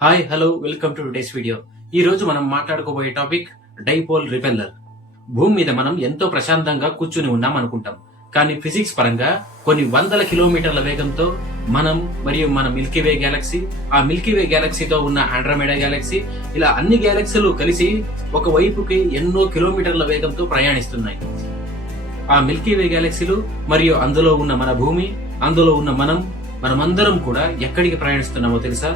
Hi hello welcome to today's video. ఈ రోజు మనం మాట్లాడుకోబోయే టాపిక్ డైపోల్ రిపెల్లర్. భూమి మీద మనం ఎంతో ప్రశాంతంగా కూర్చుని ఉన్నాం అనుకుంటాం, కానీ ఫిజిక్స్ పరంగా కొన్ని వందల కిలోమీటర్ల వేగంతో మనం మరియు మన మిల్కీవే గ్యాలక్సీ, ఆ మిల్కీవే గ్యాలక్సీతో ఉన్న ఆండ్రోమేడా గ్యాలక్సీ, ఇలా అన్ని గ్యాలక్సీలు కలిసి ఒక వైపుకి ఎన్నో కిలోమీటర్ల వేగంతో ప్రయాణిస్తున్నాయి. ఆ మిల్కీవే గ్యాలక్సీలు మరియు అందులో ఉన్న మన భూమి, అందులో ఉన్న మనమందరం కూడా ఎక్కడికి ప్రయాణిస్తున్నామో తెలుసా?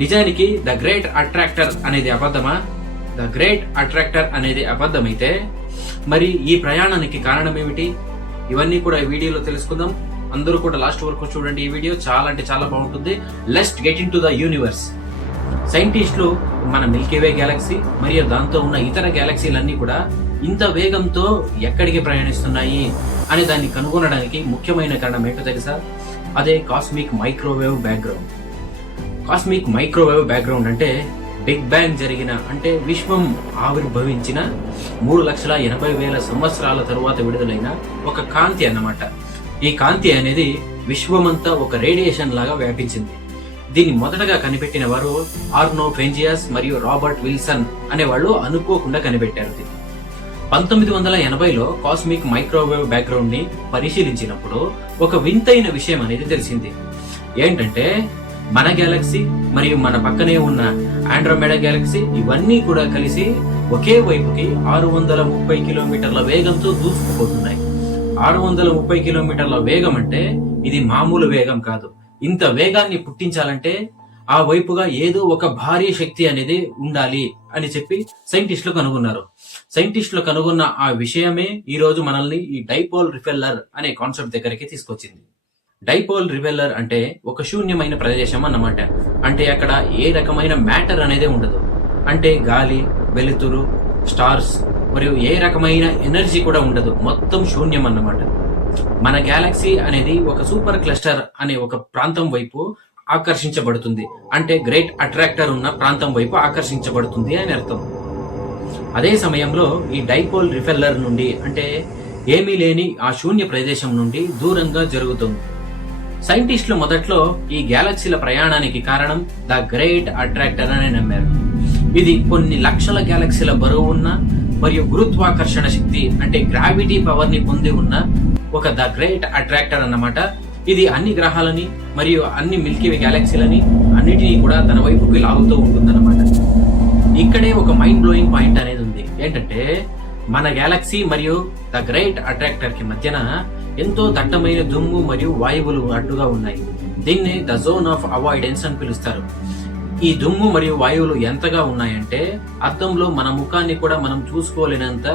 నిజానికి ద గ్రేట్ అట్రాక్టర్ అనేది అబద్ధమా? ద గ్రేట్ అట్రాక్టర్ అనేది అబద్ధమైతే మరి ఈ ప్రయాణానికి కారణం ఏమిటి? ఇవన్నీ కూడా ఈ వీడియోలో తెలుసుకుందాం. అందరూ కూడా లాస్ట్ వరకు చూడండి. ఈ వీడియో చాలా అంటే చాలా బాగుంటుంది. Let's get in to the universe. సైంటిస్టులు మన మిల్కీవే గ్యాలక్సీ మరియు దాంతో ఉన్న ఇతర గ్యాలక్సీలన్నీ కూడా ఇంత వేగంతో ఎక్కడికి ప్రయాణిస్తున్నాయి అనే దాన్ని కనుగొనడానికి ముఖ్యమైన కారణం ఏంటో తెలుసా? అదే cosmic microwave background. Cosmic microwave background అంటే బిగ్ బ్యాంగ్ జరిగిన, అంటే విశ్వం ఆవిర్భవించిన 3,80,000 సంవత్సరాల తరువాత విడుదలైన ఒక కాంతి అన్నమాట. ఈ కాంతి అనేది విశ్వమంతా ఒక రేడియేషన్ లాగా వ్యాపించింది. దీన్ని మొదటగా కనిపెట్టిన వారు ఆర్నో ఫెంజియాస్ మరియు రాబర్ట్ విల్సన్ అనే వాళ్ళు అనుకోకుండా కనిపెట్టారు. 1980లో కాస్మిక్ మైక్రోవేవ్ బ్యాక్గ్రౌండ్ ని పరిశీలించినప్పుడు ఒక వింతైన విషయం అనేది తెలిసింది. ఏంటంటే మన గ్యాలక్సీ మరియు మన పక్కనే ఉన్న ఆండ్రోమేడా గ్యాలక్సీ ఇవన్నీ కూడా కలిసి ఒకే వైపుకి 630 కిలోమీటర్ల వేగంతో దూసుకుపోతున్నాయి. 630 కిలోమీటర్ల వేగం అంటే ఇది మామూలు వేగం కాదు. ఇంత వేగాన్ని పుట్టించాలంటే ఆ వైపుగా ఏదో ఒక భారీ శక్తి అనేది ఉండాలి అని చెప్పి సైంటిస్టులు కనుగొన్నారు. సైంటిస్టులు కనుగొన్న ఆ విషయమే ఈ రోజు మనల్ని ఈ డైపోల్ రిపెల్లర్ అనే కాన్సెప్ట్ దగ్గరికి తీసుకొచ్చింది. డైపోల్ రిపెల్లర్ అంటే ఒక శూన్యమైన ప్రదేశం అన్నమాట. అంటే అక్కడ ఏ రకమైన మ్యాటర్ అనేది ఉండదు. అంటే గాలి, వెలుతురు, స్టార్స్ మరియు ఏ రకమైన ఎనర్జీ కూడా ఉండదు. మొత్తం శూన్యం అన్నమాట. మన గ్యాలక్సీ అనేది ఒక సూపర్ క్లస్టర్ అనే ఒక ప్రాంతం వైపు ఆకర్షించబడుతుంది. అంటే గ్రేట్ అట్రాక్టర్ ఉన్న ప్రాంతం వైపు ఆకర్షించబడుతుంది అని అర్థం. అదే సమయంలో ఈ డైపోల్ రిపెల్లర్ నుండి, అంటే ఏమీ లేని ఆ శూన్య ప్రదేశం నుండి దూరంగా జరుగుతుంది. సైంటిస్టులు మొదట్లో ఈ గ్యాలక్సీల ప్రయాణానికి కారణం ద గ్రేట్ అట్రాక్టర్ అని నమ్మారు. ఇది కొన్ని లక్షల గ్యాలక్సీల బరువు ఉన్న మరియు గురుత్వాకర్షణ శక్తి, అంటే గ్రావిటీ పవర్ ని పొంది ఉన్న ఒక ద గ్రేట్ అట్రాక్టర్ అన్నమాట. ఇది అన్ని గ్రహాలని మరియు అన్ని మిల్కీవే గ్యాలక్సీలని అన్నిటినీ కూడా తన వైపుకి లాగుతూ ఉంటుందన్నమాట. ఇక్కడే ఒక మైండ్ బ్లోయింగ్ పాయింట్ అనేది ఉంది. ఏంటంటే మన గ్యాలక్సీ మరియు ద గ్రేట్ అట్రాక్టర్ కి మధ్యన ఎంతో దట్టమైన దుమ్ము మరియు వాయువులు అడ్డుగా ఉన్నాయి. దీన్ని ద జోన్ ఆఫ్ అవాయిడెన్స్ అని పిలుస్తారు. ఈ దుమ్ము మరియు వాయువులు ఎంతగా ఉన్నాయంటే అద్దంలో మన ముఖాన్ని కూడా మనం చూసుకోలేనంత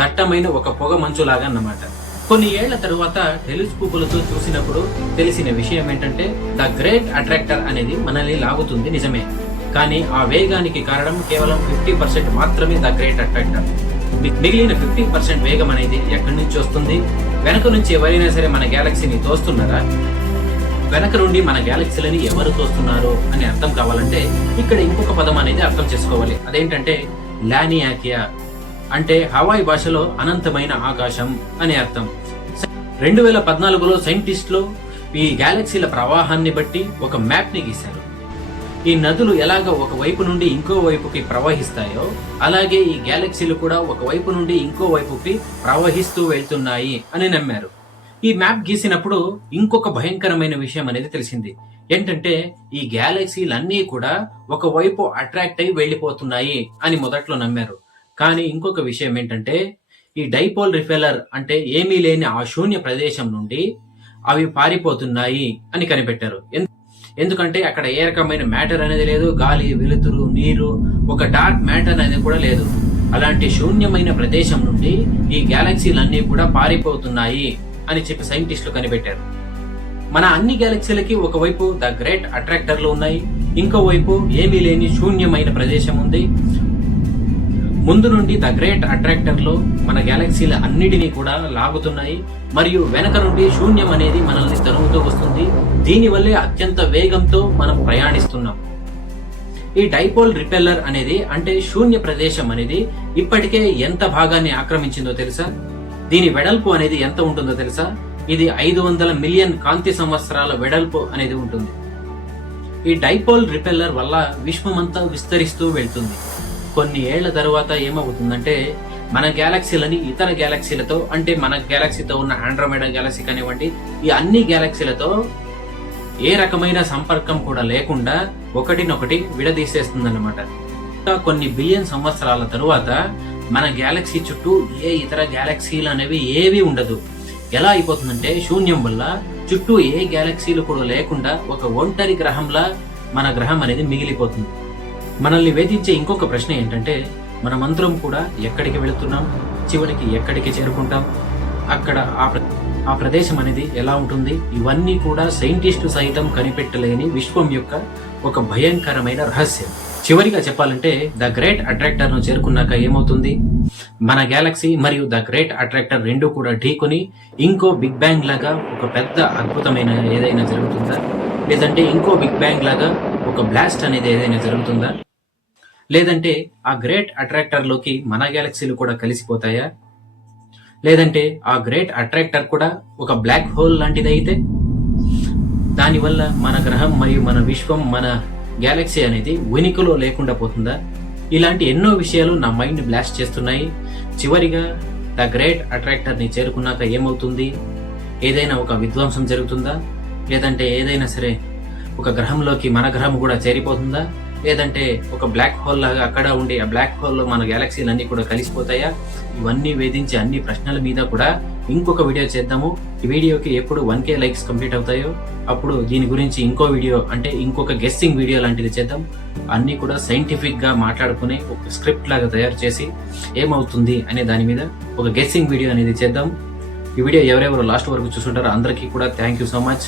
దట్టమైన ఒక పొగ మంచులాగా అన్నమాట. కొన్ని ఏళ్ల తరువాత టెలిస్కోపులతో చూసినప్పుడు తెలిసిన విషయం ఏంటంటే ద గ్రేట్ అట్రాక్టర్ అనేది మనల్ని లాగుతుంది నిజమే, కానీ ఆ వేగానికి కారణం కేవలం 50% మాత్రమే ద గ్రేట్ అట్రాక్టర్. మిగిలిన 50% వేగం అనేది ఎక్కడి నుంచి వస్తుంది? వెనక నుంచి ఎవరైనా సరే మన గ్యాలక్సీని తోస్తున్నారా? వెనక నుండి మన గ్యాలక్సీలని ఎవరు తోస్తున్నారు అని అర్థం కావాలంటే ఇక్కడ ఇంకొక పదం అనేది అర్థం చేసుకోవాలి. అదేంటంటే లానియాకియా, అంటే హవాయి భాషలో అనంతమైన ఆకాశం అని అర్థం. 2014లో సైంటిస్టులు ఈ గ్యాలక్సీల ప్రవాహాన్ని బట్టి ఒక మ్యాప్ ని గీశారు. ఈ నదులు ఎలాగ ఒక వైపు నుండి ఇంకో వైపుకి ప్రవహిస్తాయో అలాగే ఈ గ్యాలక్సీలు కూడా ఒక వైపు నుండి ఇంకో వైపుకి ప్రవహిస్తూ వెళ్తున్నాయి అని నమ్మారు. ఈ మ్యాప్ గీసినప్పుడు ఇంకొక భయంకరమైన విషయం అనేది తెలిసింది. ఏంటంటే ఈ గ్యాలక్సీలన్నీ కూడా ఒక వైపు అట్రాక్ట్ అయి వెళ్లిపోతున్నాయి అని మొదట్లో నమ్మారు. కానీ ఇంకొక విషయం ఏంటంటే ఈ డైపోల్ రిపెల్లర్ అంటే ఏమీ లేని ఆ శూన్య ప్రదేశం నుండి అవి పారిపోతున్నాయి అని కనిపెట్టారు. ఎందుకంటే అక్కడ ఏ రకమైన మ్యాటర్ అనేది లేదు. గాలి, వెలుతురు, నీరు, ఒక డార్క్ మ్యాటర్ అనేది కూడా లేదు. అలాంటి శూన్యమైన ప్రదేశం నుండి ఈ గ్యాలక్సీలన్నీ కూడా పారిపోతున్నాయి అని చెప్పి సైంటిస్టులు కనిపెట్టారు. మన అన్ని గ్యాలక్సీలకి ఒకవైపు ద గ్రేట్ అట్రాక్టర్లు ఉన్నాయి, ఇంకోవైపు ఏమీ లేని శూన్యమైన ప్రదేశం ఉంది. ముందు నుండి ద గ్రేట్ అట్రాక్టర్ లో మన గ్యాలక్సీల అన్నిటినీ కూడా లాగుతున్నాయి మరియు వెనక నుండి శూన్యం అనేది మనల్ని తరుముతూ వస్తుంది. దీనివల్లే అత్యంత వేగంతో మనం ప్రయాణిస్తున్నాం. ఈ డైపోల్ రిపెల్లర్ అనేది, అంటే శూన్య ప్రదేశం అనేది ఇప్పటికే ఎంత భాగాన్ని ఆక్రమించిందో తెలుసా? దీని వెడల్పు అనేది ఎంత ఉంటుందో తెలుసా? ఇది 500 మిలియన్ కాంతి సంవత్సరాల వెడల్పు అనేది ఉంటుంది. ఈ డైపోల్ రిపెల్లర్ వల్ల విశ్వమంతా విస్తరిస్తూ వెళ్తుంది. కొన్ని ఏళ్ల తర్వాత ఏమవుతుందంటే మన గ్యాలక్సీలని ఇతర గ్యాలక్సీలతో, అంటే మన గ్యాలక్సీతో ఉన్న ఆండ్రోమేడా గ్యాలక్సీ కానివ్వండి, ఈ అన్ని గ్యాలక్సీలతో ఏ రకమైన సంపర్కం కూడా లేకుండా ఒకటినొకటి విడదీసేస్తుందన్నమాట. కొన్ని బిలియన్ సంవత్సరాల తరువాత మన గ్యాలక్సీ చుట్టూ ఏ ఇతర గ్యాలక్సీలు అనేవి ఏవి ఉండదు. ఎలా అయిపోతుందంటే శూన్యం వల్ల చుట్టూ ఏ గ్యాలక్సీలు కూడా లేకుండా ఒక ఒంటరి గ్రహంలా మన గ్రహం అనేది మిగిలిపోతుంది. మనల్ని వేధించే ఇంకొక ప్రశ్న ఏంటంటే మనమందరం కూడా ఎక్కడికి వెళుతున్నాం, చివరికి ఎక్కడికి చేరుకుంటాం, అక్కడ ఆ ప్రదేశం అనేది ఎలా ఉంటుంది? ఇవన్నీ కూడా సైంటిస్టు సైతం కనిపెట్టలేని విశ్వం యొక్క ఒక భయంకరమైన రహస్యం. చివరిగా చెప్పాలంటే ద గ్రేట్ అట్రాక్టర్ ను చేరుకున్నాక ఏమవుతుంది? మన గ్యాలక్సీ మరియు ద గ్రేట్ అట్రాక్టర్ రెండు కూడా ఢీకొని ఇంకో బిగ్ బ్యాంగ్ లాగా ఒక పెద్ద అద్భుతమైన ఏదైనా జరుగుతుందా? లేదంటే ఇంకో బిగ్ బ్యాంగ్ లాగా ఒక బ్లాస్ట్ అనేది ఏదైనా జరుగుతుందా? లేదంటే ఆ గ్రేట్ అట్రాక్టర్ లోకి మన గ్యాలక్సీలు కూడా కలిసిపోతాయా? లేదంటే ఆ గ్రేట్ అట్రాక్టర్ కూడా ఒక బ్లాక్ హోల్ లాంటిది అయితే దానివల్ల మన గ్రహం మరియు మన విశ్వం, మన గ్యాలక్సీ అనేది ఉనికిలో లేకుండా పోతుందా? ఇలాంటి ఎన్నో విషయాలు నా మైండ్ బ్లాస్ట్ చేస్తున్నాయి. చివరిగా ద గ్రేట్ అట్రాక్టర్ ని చేరుకున్నాక ఏమవుతుంది? ఏదైనా ఒక విధ్వంసం జరుగుతుందా? లేదంటే ఏదైనా సరే ఒక గ్రహంలోకి మన గ్రహం కూడా చేరిపోతుందా? లేదంటే ఒక బ్లాక్ హోల్ లాగా అక్కడ ఉండి ఆ బ్లాక్ హోల్ లో మన గ్యాలక్సీలు అన్ని కూడా కలిసిపోతాయా? ఇవన్నీ వేధించే అన్ని ప్రశ్నల మీద కూడా ఇంకొక వీడియో చేద్దాము. ఈ వీడియోకి ఎప్పుడు 1K లైక్స్ కంప్లీట్ అవుతాయో అప్పుడు దీని గురించి ఇంకో వీడియో, అంటే ఇంకొక గెస్సింగ్ వీడియో లాంటిది చేద్దాం. అన్ని కూడా సైంటిఫిక్ గా మాట్లాడుకుని ఒక స్క్రిప్ట్ లాగా తయారు చేసి ఏమవుతుంది అనే దాని మీద ఒక గెస్సింగ్ వీడియో అనేది చేద్దాం. ఈ వీడియో ఎవరెవరు లాస్ట్ వరకు చూసుంటారో అందరికీ కూడా థ్యాంక్ యూ సో మచ్.